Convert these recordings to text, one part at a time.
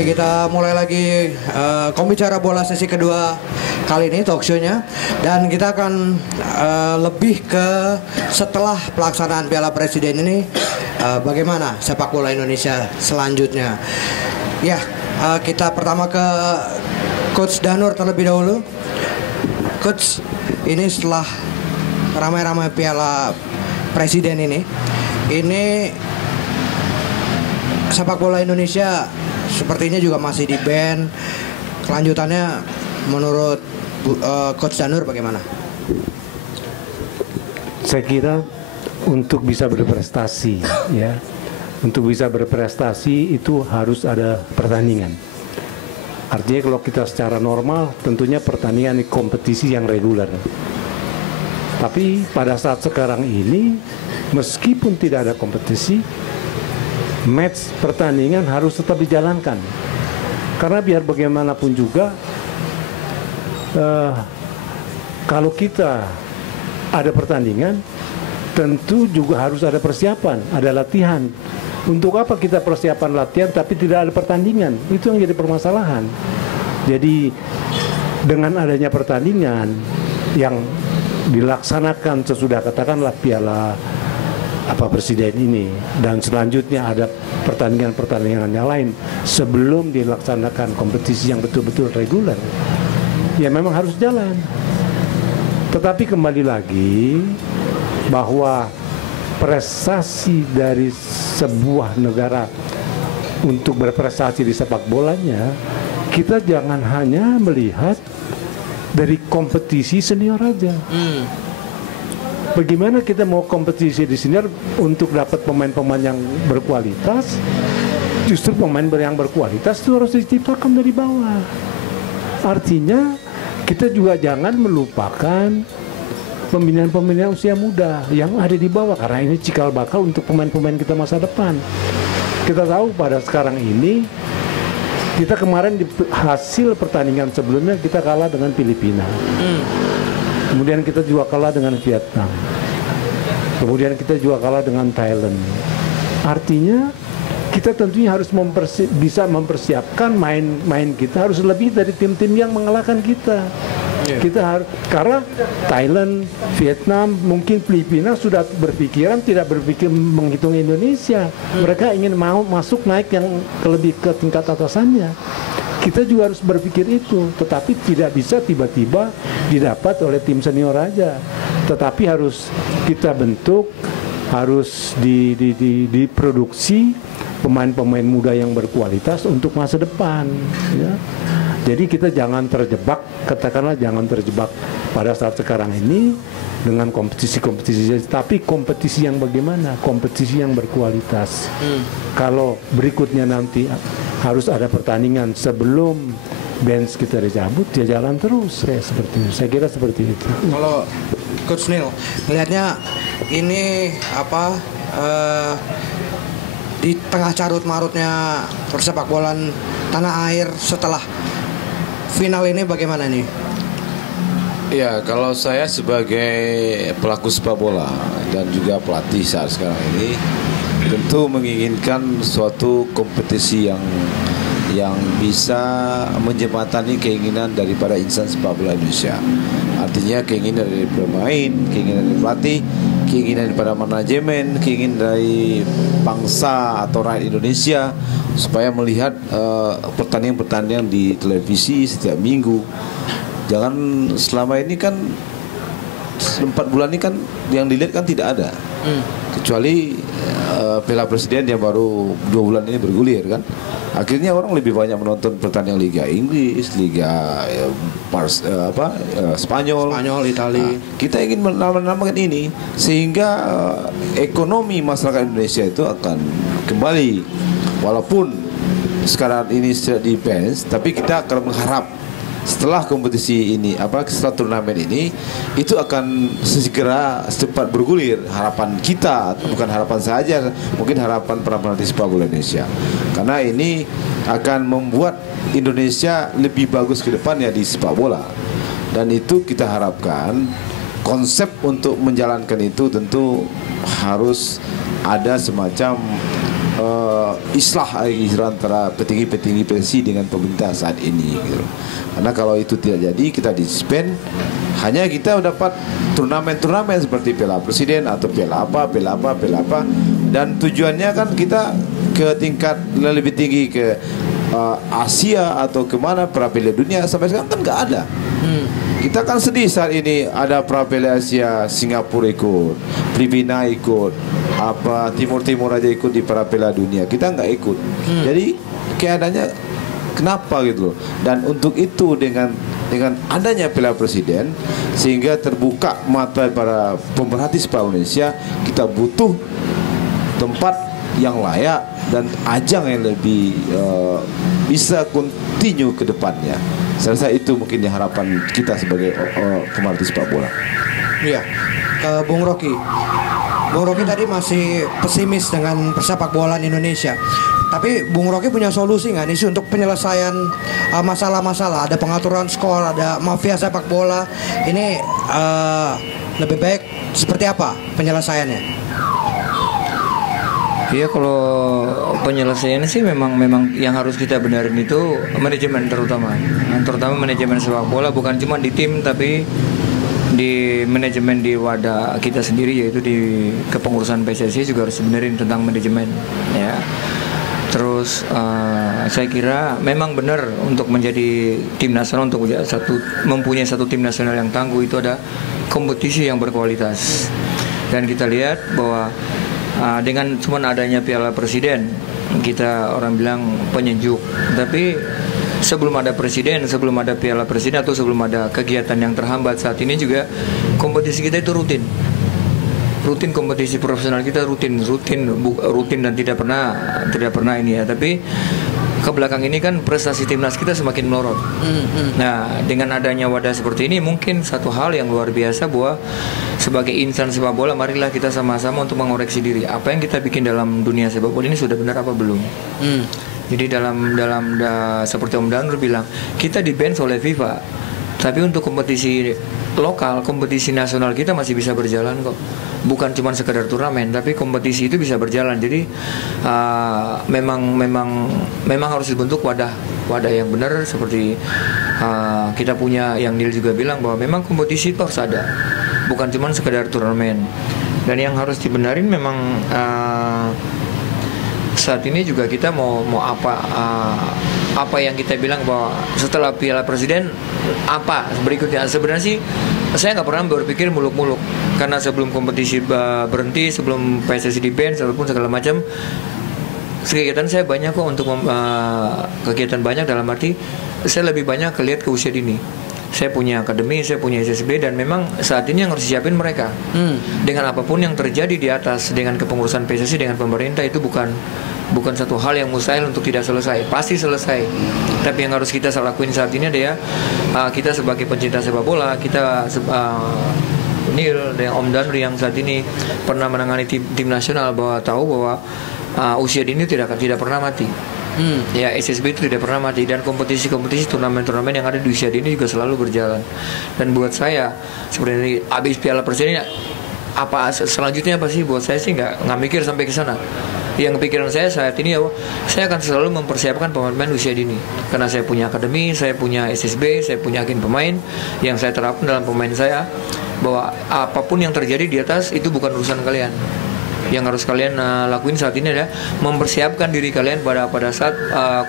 Oke, kita mulai lagi Pembicara Bola sesi kedua kali ini talk show-nya, dan kita akan lebih ke setelah pelaksanaan Piala Presiden ini bagaimana sepak bola Indonesia selanjutnya. Ya, kita pertama ke Coach Danur terlebih dahulu. Coach, ini setelah ramai-ramai Piala Presiden ini sepak bola Indonesia sepertinya juga masih di ban. Kelanjutannya menurut Coach Danur bagaimana? Saya kira untuk bisa berprestasi, ya, untuk bisa berprestasi itu harus ada pertandingan. Artinya kalau kita secara normal tentunya pertandingan kompetisi yang reguler. Tapi pada saat sekarang ini meskipun tidak ada kompetisi, match pertandingan harus tetap dijalankan. Karena biar bagaimanapun juga kalau kita ada pertandingan tentu juga harus ada persiapan, ada latihan. Untuk apa kita persiapan latihan tapi tidak ada pertandingan? Itu yang jadi permasalahan. Jadi dengan adanya pertandingan yang dilaksanakan sesudah katakanlah Piala Presiden ini, dan selanjutnya ada pertandingan-pertandingan yang lain sebelum dilaksanakan kompetisi yang betul-betul reguler, ya memang harus jalan. Tetapi kembali lagi bahwa prestasi dari sebuah negara untuk berprestasi di sepak bolanya, kita jangan hanya melihat dari kompetisi senior aja. Bagaimana kita mau kompetisi di senior untuk dapat pemain-pemain yang berkualitas? Justru pemain yang berkualitas itu harus diciptakan dari bawah. Artinya kita juga jangan melupakan pembinaan-pembinaan usia muda yang ada di bawah, karena ini cikal bakal untuk pemain-pemain kita masa depan. Kita tahu pada sekarang ini, kita kemarin di hasil pertandingan sebelumnya kita kalah dengan Filipina. Kemudian kita juga kalah dengan Vietnam. Kemudian kita juga kalah dengan Thailand. Artinya kita tentunya harus bisa mempersiapkan main kita harus lebih dari tim-tim yang mengalahkan kita. Kita harus, karena Thailand, Vietnam, mungkin Filipina sudah berpikiran tidak berpikir menghitung Indonesia. Mereka ingin mau masuk naik yang lebih ke tingkat atasannya. Kita juga harus berpikir itu, tetapi tidak bisa tiba-tiba didapat oleh tim senior aja. Tetapi harus kita bentuk, harus diproduksi pemain-pemain muda yang berkualitas untuk masa depan, ya. Jadi kita jangan terjebak, katakanlah jangan terjebak pada saat sekarang ini dengan kompetisi-kompetisi, tapi kompetisi yang bagaimana? Kompetisi yang berkualitas. Kalau berikutnya nanti harus ada pertandingan sebelum bench kita dicabut, ya jalan terus ya, seperti itu. Saya kira seperti itu. Kalau Coach Neil melihatnya ini di tengah carut marutnya persepak bolaan tanah air setelah final ini bagaimana nih? Ya, kalau saya sebagai pelaku sepak bola dan juga pelatih saat sekarang ini tentu menginginkan suatu kompetisi yang bisa menjembatani keinginan daripada insan sepak bola Indonesia. Artinya keinginan dari pemain, keinginan dari pelatih, keinginan daripada manajemen, keinginan dari bangsa atau rakyat Indonesia supaya melihat pertandingan-pertandingan di televisi setiap minggu. Jangan selama ini kan 4 bulan ini kan yang dilihat kan tidak ada, kecuali Piala Presiden yang baru 2 bulan ini bergulir kan. Akhirnya orang lebih banyak menonton pertandingan Liga Inggris, Liga Spanyol, Italia. Kita ingin menambahkan ini sehingga ekonomi masyarakat Indonesia itu akan kembali, walaupun sekarang ini sudah di bench, tapi kita akan mengharap setelah kompetisi ini, setelah turnamen ini, itu akan segera secepat bergulir. Harapan kita, bukan harapan saja, mungkin harapan para pelatih sepak bola Indonesia. Karena ini akan membuat Indonesia lebih bagus ke depannya di sepak bola. Dan itu kita harapkan konsep untuk menjalankan itu tentu harus ada semacam islah lagi antara petinggi-petinggi PSSI dengan pemerintah saat ini gitu. Karena kalau itu tidak jadi, kita disband, hanya kita dapat turnamen-turnamen seperti Piala Presiden atau Piala apa, dan tujuannya kan kita ke tingkat lebih tinggi, ke Asia atau kemana, pra Piala Dunia. Sampai sekarang kan nggak ada. Kita kan sedih saat ini ada pra Piala Asia, Singapura ikut, Filipina ikut, Timur aja ikut di pra Piala Dunia, kita nggak ikut. Jadi keadaannya kenapa gitu loh. Dan untuk itu dengan adanya Piala Presiden, sehingga terbuka mata para pemerhati sepak Indonesia, kita butuh tempat yang layak dan ajang yang lebih bisa continue ke depannya. Saya rasa itu mungkin harapan kita sebagai pemerhati sepak bola. Iya, ke Bung Rocky. Bung Rocky tadi masih pesimis dengan persepak bolaan Indonesia. Tapi Bung Rocky punya solusi nggak nih sih untuk penyelesaian masalah-masalah? Ada pengaturan skor, ada mafia sepak bola. Ini lebih baik seperti apa penyelesaiannya? Iya, kalau penyelesaiannya sih memang yang harus kita benarin itu manajemen terutama manajemen sepak bola, bukan cuma di tim tapi di manajemen di wadah kita sendiri, yaitu di kepengurusan PSSI juga harus benerin tentang manajemen ya. Terus saya kira memang benar untuk menjadi tim nasional, untuk mempunyai satu tim nasional yang tangguh itu ada kompetisi yang berkualitas. Dan kita lihat bahwa dengan cuma adanya Piala Presiden, kita orang bilang penyejuk. Tapi sebelum ada presiden, sebelum ada Piala Presiden atau sebelum ada kegiatan yang terhambat saat ini juga kompetisi kita itu rutin kompetisi profesional kita rutin dan tidak pernah ini ya. Tapi ke belakang ini kan prestasi timnas kita semakin melorot. Nah, dengan adanya wadah seperti ini mungkin satu hal yang luar biasa bahwa sebagai insan sepak bola, marilah kita sama-sama untuk mengoreksi diri. Apa yang kita bikin dalam dunia sepak bola ini sudah benar apa belum? Jadi dalam seperti Om Danur bilang, kita di-ban oleh FIFA. Tapi untuk kompetisi lokal, kompetisi nasional kita masih bisa berjalan kok. Bukan cuma sekedar turnamen, tapi kompetisi itu bisa berjalan. Jadi memang harus dibentuk wadah yang benar seperti kita punya, yang Nil juga bilang bahwa memang kompetisi itu harus ada, bukan cuma sekedar turnamen. Dan yang harus dibenarin memang saat ini juga kita mau apa yang kita bilang bahwa setelah Piala Presiden apa berikutnya. Sebenarnya sih saya nggak pernah berpikir muluk-muluk, karena sebelum kompetisi berhenti, sebelum PSSI di-ban ataupun segala macam, kegiatan saya banyak kok untuk kegiatan banyak dalam arti saya lebih banyak lihat ke usia dini. Saya punya akademi, saya punya SSB, dan memang saat ini yang harus disiapin mereka. Dengan apapun yang terjadi di atas, dengan kepengurusan PSSI, dengan pemerintah, itu bukan satu hal yang mustahil untuk tidak selesai. Pasti selesai. Tapi yang harus kita lakuin saat ini adalah kita sebagai pencinta sepak bola, kita Nil dan Om Danur yang saat ini pernah menangani tim nasional, bahwa tahu bahwa usia dini tidak pernah mati. Ya, SSB itu tidak pernah mati, dan kompetisi-kompetisi turnamen-turnamen yang ada di usia dini juga selalu berjalan. Dan buat saya seperti ini, habis Piala Presiden apa selanjutnya apa sih? Buat saya sih nggak mikir sampai ke sana. Yang pikiran saya saat ini ya, saya akan selalu mempersiapkan pemain-pemain usia dini, karena saya punya akademi, saya punya SSB, saya punya agen pemain yang saya terapkan dalam pemain saya, bahwa apapun yang terjadi di atas itu bukan urusan kalian. Yang harus kalian lakuin saat ini adalah mempersiapkan diri kalian pada saat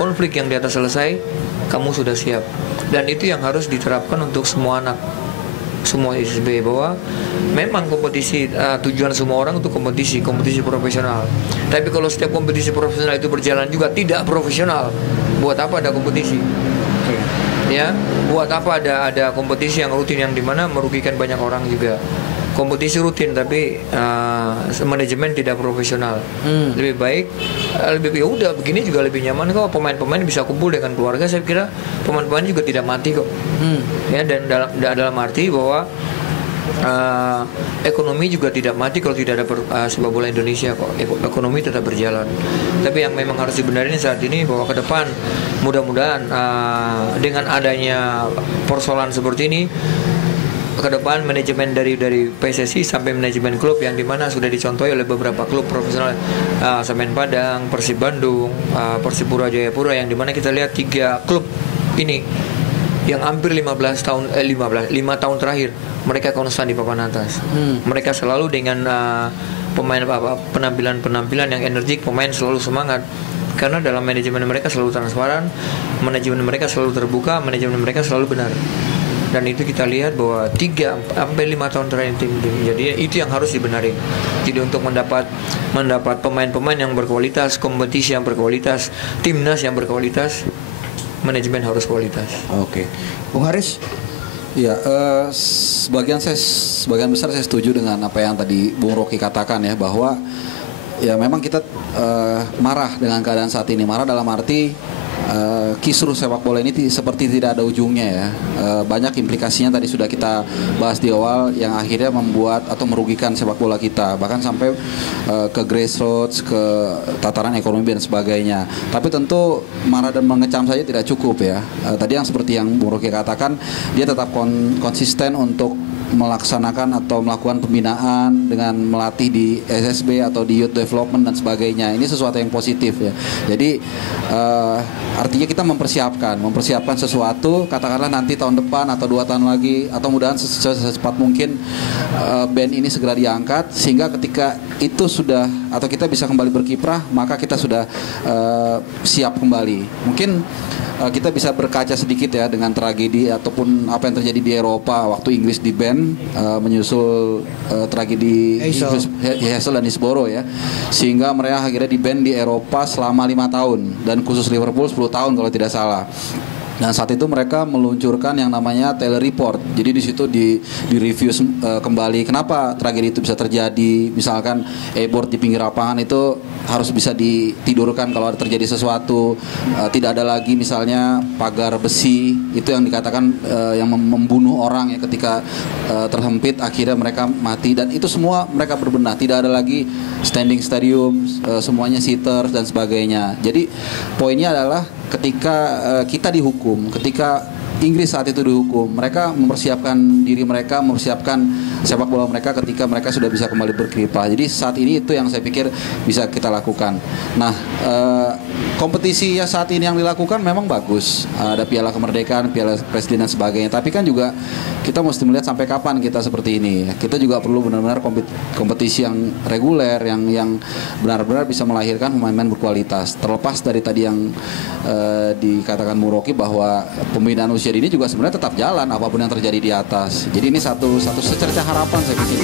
konflik yang di atas selesai, kamu sudah siap. Dan itu yang harus diterapkan untuk semua anak, semua SSB, bahwa memang kompetisi tujuan semua orang untuk kompetisi profesional. Tapi kalau setiap kompetisi profesional itu berjalan juga tidak profesional, buat apa ada kompetisi? Ya, buat apa ada kompetisi yang rutin, yang dimana merugikan banyak orang juga. Kompetisi rutin tapi manajemen tidak profesional. Lebih baik ya udah begini juga lebih nyaman kok. Pemain-pemain bisa kumpul dengan keluarga. Saya kira pemain-pemain juga tidak mati kok. Ya, dan dalam arti bahwa ekonomi juga tidak mati kalau tidak ada sepak bola Indonesia kok. Ekonomi tetap berjalan. Tapi yang memang harus dibenarin saat ini bahwa ke depan mudah-mudahan dengan adanya persoalan seperti ini, ke depan manajemen dari PSSI sampai manajemen klub yang dimana sudah dicontohi oleh beberapa klub profesional, Semen Padang, Persib Bandung, Persipura Jayapura, yang dimana kita lihat 3 klub ini yang hampir 5 tahun terakhir mereka konstan di papan atas. Mereka selalu dengan penampilan yang energik, pemain selalu semangat. Karena dalam manajemen mereka selalu transparan, manajemen mereka selalu terbuka, manajemen mereka selalu benar. Dan itu kita lihat bahwa 3-5 tahun terakhir tim. Jadi itu yang harus dibenarin. Jadi untuk mendapat pemain-pemain yang berkualitas, kompetisi yang berkualitas, timnas yang berkualitas, manajemen harus kualitas. Oke. Bung Haris? Ya, sebagian besar saya setuju dengan apa yang tadi Bung Rocky katakan ya, bahwa ya memang kita marah dengan keadaan saat ini. Marah dalam arti kisruh sepak bola ini seperti tidak ada ujungnya ya. Banyak implikasinya tadi sudah kita bahas di awal yang akhirnya membuat atau merugikan sepak bola kita, bahkan sampai ke grassroots, ke tataran ekonomi dan sebagainya. Tapi tentu marah dan mengecam saja tidak cukup ya. Tadi yang seperti yang Bung Rocky katakan, dia tetap konsisten untuk melaksanakan atau melakukan pembinaan dengan melatih di SSB atau di youth development dan sebagainya. Ini sesuatu yang positif ya. Jadi artinya kita mempersiapkan sesuatu, katakanlah nanti tahun depan atau 2 tahun lagi, atau mudahan secepat mungkin band ini segera diangkat, sehingga ketika itu sudah atau kita bisa kembali berkiprah, maka kita sudah siap kembali. Mungkin kita bisa berkaca sedikit ya dengan tragedi ataupun apa yang terjadi di Eropa waktu Inggris di ban menyusul tragedi Heysel dan Hillsborough ya, sehingga mereka akhirnya di ban di Eropa selama 5 tahun dan khusus Liverpool 10 tahun kalau tidak salah. Dan saat itu mereka meluncurkan yang namanya Taylor Report. Jadi di situ di review kembali kenapa tragedi itu bisa terjadi. Misalkan e-board di pinggir lapangan itu harus bisa ditidurkan kalau ada terjadi sesuatu. Tidak ada lagi misalnya pagar besi itu yang dikatakan yang membunuh orang ya ketika terhempit akhirnya mereka mati, dan itu semua mereka berbenah. Tidak ada lagi standing stadium, semuanya sitters dan sebagainya. Jadi poinnya adalah ketika kita dihukum, ketika Inggris saat itu dihukum, mereka mempersiapkan diri mereka, mempersiapkan sepak bola mereka ketika mereka sudah bisa kembali berkiprah. Jadi saat ini itu yang saya pikir bisa kita lakukan. Nah, kompetisi ya saat ini yang dilakukan memang bagus. Ada Piala Kemerdekaan, Piala Presiden dan sebagainya. Tapi kan juga kita mesti melihat sampai kapan kita seperti ini. Kita juga perlu benar-benar kompetisi yang reguler, yang benar-benar bisa melahirkan pemain-pemain berkualitas. Terlepas dari tadi yang dikatakan Muroki bahwa pembinaan usia ini juga sebenarnya tetap jalan apapun yang terjadi di atas. Jadi ini satu secerca harapan saya pikir.